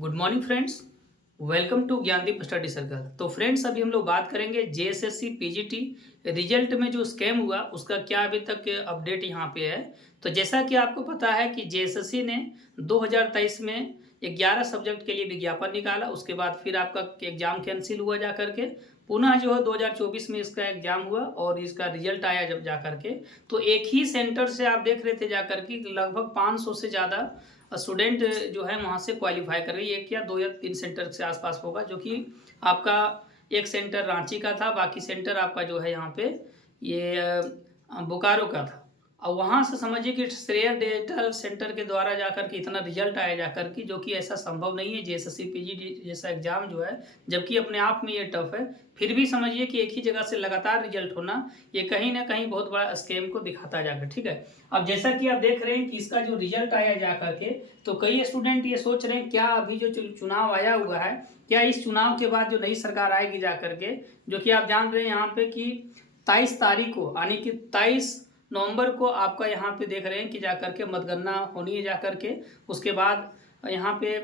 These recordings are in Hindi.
Good morning friends. Welcome to Gyandeep study circle. तो फ्रेंड्स, अभी हम लोग बात करेंगे जेएसएससी पीजीटी रिजल्ट में जो स्कैम हुआ उसका क्या अभी तक अपडेट यहाँ पे है। तो जैसा कि आपको पता है कि जेएसएससी ने 2023 में 11 सब्जेक्ट के लिए विज्ञापन निकाला। उसके बाद फिर आपका एग्जाम कैंसिल हुआ जा करके पुनः जो है 2024 में इसका एग्जाम हुआ और इसका रिजल्ट आया जब जा करके। तो एक ही सेंटर से आप देख रहे थे जा करके लगभग 500 से ज़्यादा स्टूडेंट जो है वहाँ से क्वालिफाई कर रही है। एक या दो या तीन सेंटर से आसपास होगा, जो कि आपका एक सेंटर रांची का था, बाकी सेंटर आपका जो है यहाँ पे ये बोकारो का था। और वहाँ से समझिए कि श्रेय डेटा सेंटर के द्वारा जाकर के इतना रिजल्ट आया जाकर कि जो कि ऐसा संभव नहीं है जेएसएससी पीजी जैसा एग्जाम जो है, जबकि अपने आप में ये टफ है, फिर भी समझिए कि एक ही जगह से लगातार रिजल्ट होना ये कहीं ना कहीं बहुत बड़ा स्कैम को दिखाता जाकर। ठीक है, अब जैसा कि आप देख रहे हैं कि इसका जो रिजल्ट आया जा करके, तो कई स्टूडेंट ये सोच रहे हैं क्या अभी जो चुनाव आया हुआ है, क्या इस चुनाव के बाद जो नई सरकार आएगी जा करके, जो कि आप जान रहे हैं यहाँ पे कि 23 तारीख को यानी कि 23 नवंबर को आपका यहाँ पे देख रहे हैं कि जाकर के मतगणना होनी है जाकर के। उसके बाद यहाँ पे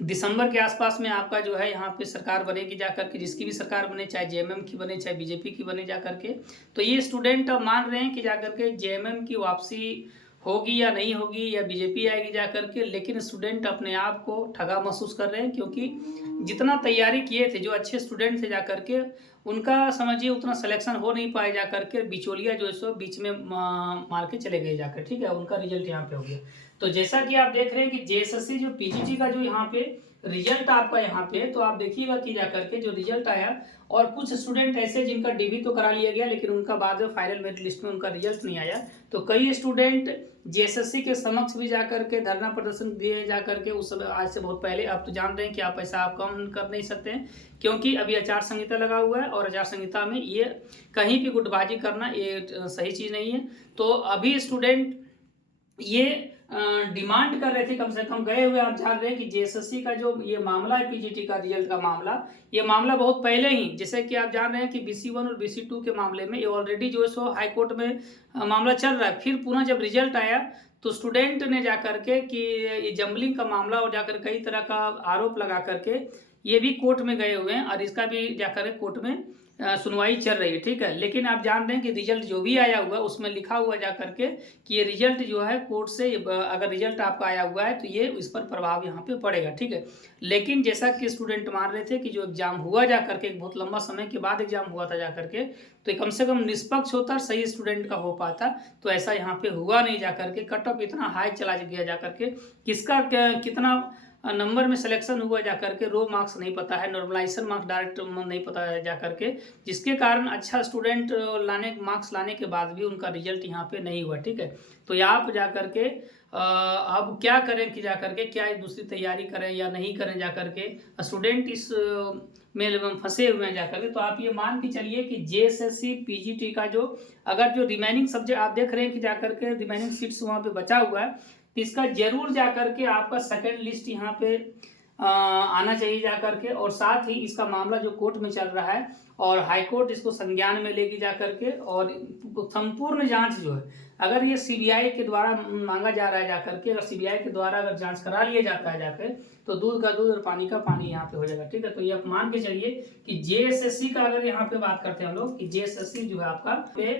दिसंबर के आसपास में आपका जो है यहाँ पे सरकार बनेगी जा करके, जिसकी भी सरकार बने, चाहे जेएमएम की बने चाहे बीजेपी की बने जा करके। तो ये स्टूडेंट अब मान रहे हैं कि जा करके जेएमएम की वापसी होगी या नहीं होगी या बीजेपी आएगी जा करके, लेकिन स्टूडेंट अपने आप को ठगा महसूस कर रहे हैं, क्योंकि जितना तैयारी किए थे, जो अच्छे स्टूडेंट थे जा करके, उनका समझिए उतना सिलेक्शन हो नहीं पाए जा करके, बिचौलिया जो है सो बीच में मार के चले गए जाकर। ठीक है, उनका रिजल्ट यहाँ पे हो गया। तो जैसा कि आप देख रहे हैं कि जेएसएससी जो पीजीटी का जो यहाँ पे रिजल्ट आपका यहाँ पे, तो आप देखिएगा कि जाकर के जो रिजल्ट आया, और कुछ स्टूडेंट ऐसे जिनका डीबी तो करा लिया गया लेकिन उनका बाद में फाइनल मेरिट लिस्ट में उनका रिजल्ट नहीं आया। तो कई स्टूडेंट जेएसएससी के समक्ष भी जाकर के धरना प्रदर्शन दिए जाकर के, उस समय आज से बहुत पहले। आप तो जान रहे हैं कि आप ऐसा आप कम कर नहीं सकते हैं, क्योंकि अभी आचार संहिता लगा हुआ है और आचार संहिता में ये कहीं भी गुटबाजी करना ये सही चीज़ नहीं है। तो अभी स्टूडेंट ये डिमांड कर रहे थे, कम से कम गए हुए आप जान रहे हैं कि जेएसएससी का जो ये मामला है पीजीटी का रिजल्ट का मामला, ये मामला बहुत पहले ही, जैसे कि आप जान रहे हैं कि BC1 और BC2 के मामले में ये ऑलरेडी जो है सो हाई कोर्ट में मामला चल रहा है। फिर पुनः जब रिजल्ट आया तो स्टूडेंट ने जाकर के कि ये जम्बलिंग का मामला और जाकर कई तरह का आरोप लगा करके ये भी कोर्ट में गए हुए हैं और इसका भी जाकर कोर्ट में सुनवाई चल रही है। ठीक है, लेकिन आप जान रहे हैं कि रिजल्ट जो भी आया हुआ उसमें लिखा हुआ जा करके कि ये रिजल्ट जो है कोर्ट से, अगर रिजल्ट आपका आया हुआ है तो ये इस पर प्रभाव यहाँ पे पड़ेगा। ठीक है, लेकिन जैसा कि स्टूडेंट मान रहे थे कि जो एग्जाम हुआ जा करके, एक बहुत लंबा समय के बाद एग्जाम हुआ था जा करके, तो कम से कम निष्पक्ष होता, सही स्टूडेंट का हो पाता, तो ऐसा यहाँ पे हुआ नहीं जा करके। कट ऑफ इतना हाई चला गया जा करके, किसका कितना नंबर में सिलेक्शन हुआ जा करके, रो मार्क्स नहीं पता है, नॉर्मलाइजेशन मार्क्स डायरेक्ट नहीं पता है जा करके, जिसके कारण अच्छा स्टूडेंट मार्क्स लाने के बाद भी उनका रिजल्ट यहाँ पे नहीं हुआ। ठीक है, तो यहाँ पर जा करके अब क्या करें कि जा करके क्या दूसरी तैयारी करें या नहीं करें जा करके, स्टूडेंट इस मेल में फंसे हुए हैं जा करके। तो आप ये मान के चलिए कि जेएसएससी पीजीटी का जो अगर जो रिमेनिंग सब्जेक्ट आप देख रहे हैं कि जा करके रिमेनिंग सीट्स वहाँ पे बचा हुआ है, तो इसका जरूर जा करके आपका सेकंड लिस्ट यहाँ पे आना चाहिए जा करके। और साथ ही इसका मामला जो कोर्ट में चल रहा है और हाई कोर्ट इसको संज्ञान में लेगी जा करके, और संपूर्ण जांच जो है, अगर ये सीबीआई के द्वारा मांगा जा रहा है जा करके, अगर सीबीआई के द्वारा अगर जांच करा लिया जाता है जाकर, तो दूध का दूध और पानी का पानी यहाँ पे हो जाएगा। ठीक है, तो ये आप मान के चलिए कि जेएसएससी का अगर यहाँ पे बात करते हैं हम लोग कि जेएसएससी जो है आपका पे,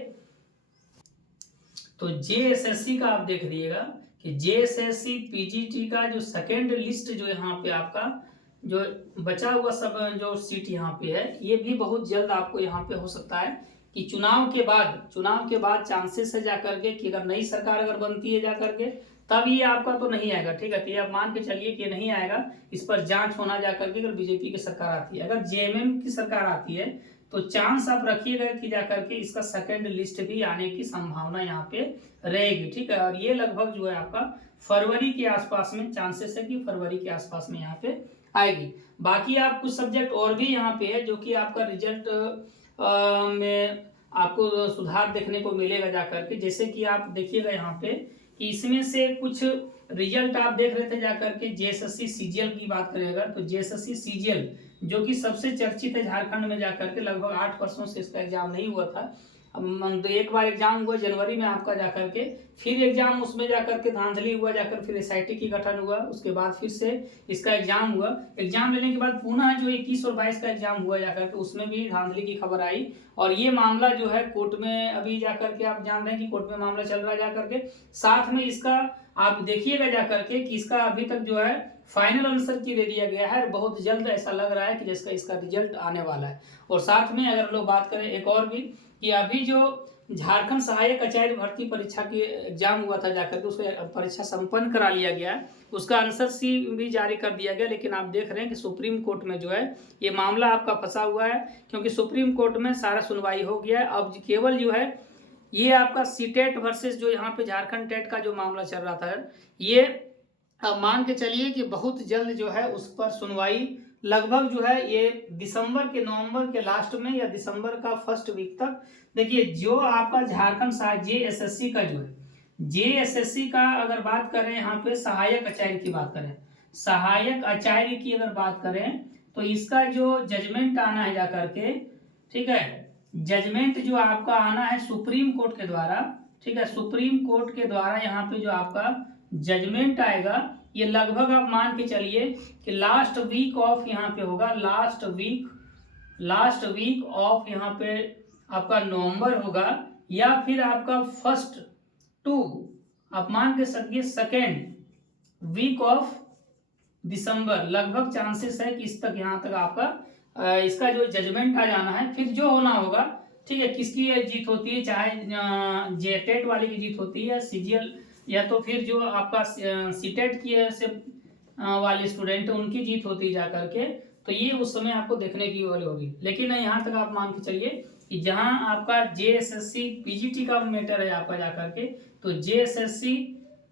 तो जेएसएससी का आप देख लीजिएगा कि जेएसएससी पीजीटी का जो सेकेंड लिस्ट जो यहाँ पे आपका जो बचा हुआ सब जो सीट यहाँ पे है, ये भी बहुत जल्द आपको यहाँ पे हो सकता है कि चुनाव के बाद चांसेस है जाकर के कि अगर नई सरकार अगर बनती है जाकर के, तब ये आपका तो नहीं आएगा। ठीक है, तो ये आप मान के चलिए कि नहीं आएगा, इस पर जांच होना जाकर के। अगर बीजेपी की सरकार आती है, अगर जेएमएम की सरकार आती है, तो चांस आप रखिएगा कि जाकर के इसका सेकंड लिस्ट भी आने की संभावना यहाँ पे रहेगी। ठीक है, और ये लगभग जो है आपका फरवरी के आसपास में चांसेस है कि फरवरी के आसपास में यहाँ पे आएगी। बाकी आप कुछ सब्जेक्ट और भी यहाँ पे है जो कि आपका रिजल्ट में आपको सुधार देखने को मिलेगा जाकर के। जैसे कि आप देखिएगा यहाँ पे कि इसमें से कुछ रिजल्ट आप देख रहे थे जाकर के, जेएसएससी सीजीएल की बात करेगा तो जेएसएससी सीजीएल जो कि सबसे चर्चित है झारखंड में जाकर के, लगभग 8 वर्षों से इसका एग्जाम नहीं हुआ था। तो एक बार एग्जाम हुआ जनवरी में आपका जाकर के, फिर एग्जाम उसमें जाकर के धांधली हुआ, जाकर फिर एसआईटी की गठन हुआ, उसके बाद फिर से इसका एग्जाम हुआ। एग्जाम लेने के बाद पुनः जो 21 और 22 का एग्जाम हुआ जाकर के, उसमें भी धांधली की खबर आई और ये मामला जो है कोर्ट में अभी जाकर के, आप जान रहे हैं कि कोर्ट में मामला चल रहा है जाकर के। साथ में इसका आप देखिएगा जाकर के कि इसका अभी तक जो है फाइनल आंसर की दे दिया गया है, बहुत जल्द ऐसा लग रहा है कि जिसका इसका रिजल्ट आने वाला है। और साथ में अगर लोग बात करें एक और भी कि अभी जो झारखंड सहायक आचार्य भर्ती परीक्षा की एग्जाम हुआ था जाकर के, उसका परीक्षा संपन्न करा लिया गया है, उसका आंसर सी भी जारी कर दिया गया। लेकिन आप देख रहे हैं कि सुप्रीम कोर्ट में जो है ये मामला आपका फंसा हुआ है, क्योंकि सुप्रीम कोर्ट में सारा सुनवाई हो गया है। अब केवल जो है ये आपका सीटेट वर्सेस जो यहाँ पे झारखंड टेट का जो मामला चल रहा था, ये अब मान के चलिए कि बहुत जल्द जो है उस पर सुनवाई लगभग जो है ये नवंबर के लास्ट में या दिसंबर का फर्स्ट वीक तक। देखिए जो आपका झारखंड जेएसएससी का जो है, जेएसएससी का अगर बात करें, यहाँ पे सहायक आचार्य की बात करें, सहायक आचार्य की अगर बात करें तो इसका जो जजमेंट आना है जाकर के, ठीक है, जजमेंट जो आपका आना है सुप्रीम कोर्ट के द्वारा, ठीक है, सुप्रीम कोर्ट के द्वारा यहाँ पे जो आपका जजमेंट आएगा ये लगभग आप मान के चलिए कि लास्ट वीक ऑफ यहाँ पे होगा, लास्ट वीक ऑफ यहाँ पे आपका नवंबर होगा, या फिर आपका फर्स्ट टू आप मान के सकिए सेकेंड वीक ऑफ दिसंबर, लगभग चांसेस है कि इस तक यहाँ तक आपका इसका जो जजमेंट आ जाना है। फिर जो होना होगा, ठीक है, किसकी जीत होती है, चाहे जेटेट वाले की जीत होती है, सीजीएल, या तो फिर जो आपका सीटेट की से वाले स्टूडेंट उनकी जीत होती जा करके, तो ये उस समय आपको देखने की वाली होगी। लेकिन यहाँ तक आप मान के चलिए कि जहाँ आपका जेएसएससी पीजीटी का मैटर है आपका जा करके, तो जेएसएससी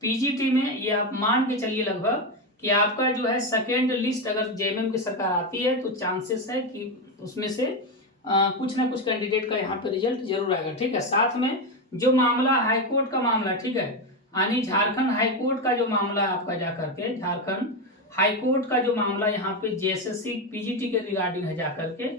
पीजीटी में ये आप मान के चलिए लगभग कि आपका जो है सेकेंड लिस्ट अगर जेएमएम की सरकार आती है तो चांसेस है कि उसमें से कुछ ना कुछ कैंडिडेट का यहाँ पे रिजल्ट जरूर आएगा, ठीक है। साथ में जो मामला हाईकोर्ट का मामला, ठीक है, यानी झारखंड हाईकोर्ट का जो मामला आपका जाकर के, झारखंड हाईकोर्ट का जो मामला यहाँ पे जेएसएससी पीजीटी के रिगार्डिंग है जाकर के,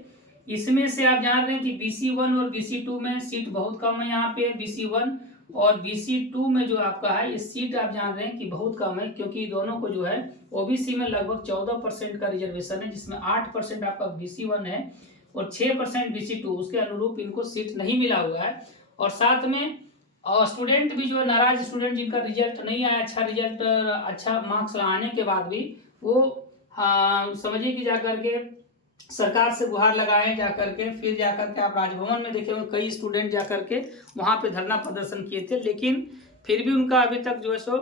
इसमें से आप जान रहे हैं कि BC1 और BC2 में सीट बहुत कम है, यहाँ पे BC1 और BC2 में जो आपका है ये सीट आप जान रहे हैं कि बहुत कम है, क्योंकि दोनों को जो है ओबीसी में लगभग 14% का रिजर्वेशन है, जिसमें 8% आपका BC1 है और 6% BC2, उसके अनुरूप इनको सीट नहीं मिला हुआ है। और साथ में और स्टूडेंट भी जो है नाराज स्टूडेंट जिनका रिजल्ट नहीं आया, अच्छा रिजल्ट, अच्छा मार्क्स आने के बाद भी वो समझिए कि जाकर के सरकार से गुहार लगाए जाकर के, फिर जाकर के आप राजभवन में देखे कई स्टूडेंट जाकर के वहाँ पे धरना प्रदर्शन किए थे, लेकिन फिर भी उनका अभी तक जो है सो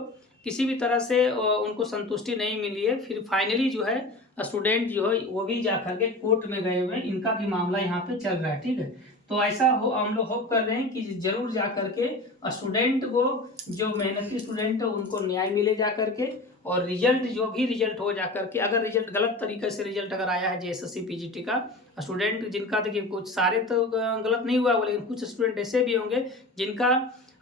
किसी भी तरह से उनको संतुष्टि नहीं मिली है। फिर फाइनली जो है स्टूडेंट जो है वो भी जाकर के कोर्ट में गए हुए, इनका भी मामला यहाँ पे चल रहा है, ठीक है। तो ऐसा हम लोग होप कर रहे हैं कि जरूर जा करके स्टूडेंट को, जो मेहनती स्टूडेंट है उनको न्याय मिले जा करके, और रिजल्ट जो भी रिजल्ट हो जा करके, अगर रिजल्ट गलत तरीके से रिजल्ट अगर आया है जेएसएससी पीजीटी का स्टूडेंट जिनका, देखिए कुछ सारे तो गलत नहीं हुआ, लेकिन कुछ स्टूडेंट ऐसे भी होंगे जिनका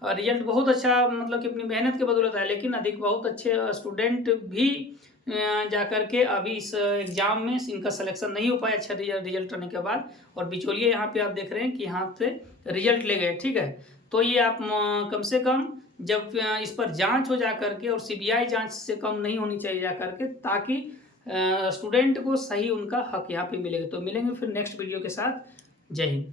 रिजल्ट बहुत अच्छा, मतलब कि अपनी मेहनत के बदौलत है, लेकिन अधिक बहुत अच्छे स्टूडेंट भी जाकर के अभी इस एग्जाम में इनका सिलेक्शन नहीं हो पाया अच्छा रिजल्ट आने के बाद, और बिचौलिए यहाँ पे आप देख रहे हैं कि यहाँ से रिजल्ट ले गए, ठीक है। तो ये आप कम से कम जब इस पर जांच हो जा करके, और सीबीआई जांच से कम नहीं होनी चाहिए जा करके, ताकि स्टूडेंट को सही उनका हक यहाँ पे मिलेगा। तो मिलेंगे फिर नेक्स्ट वीडियो के साथ। जय हिंद।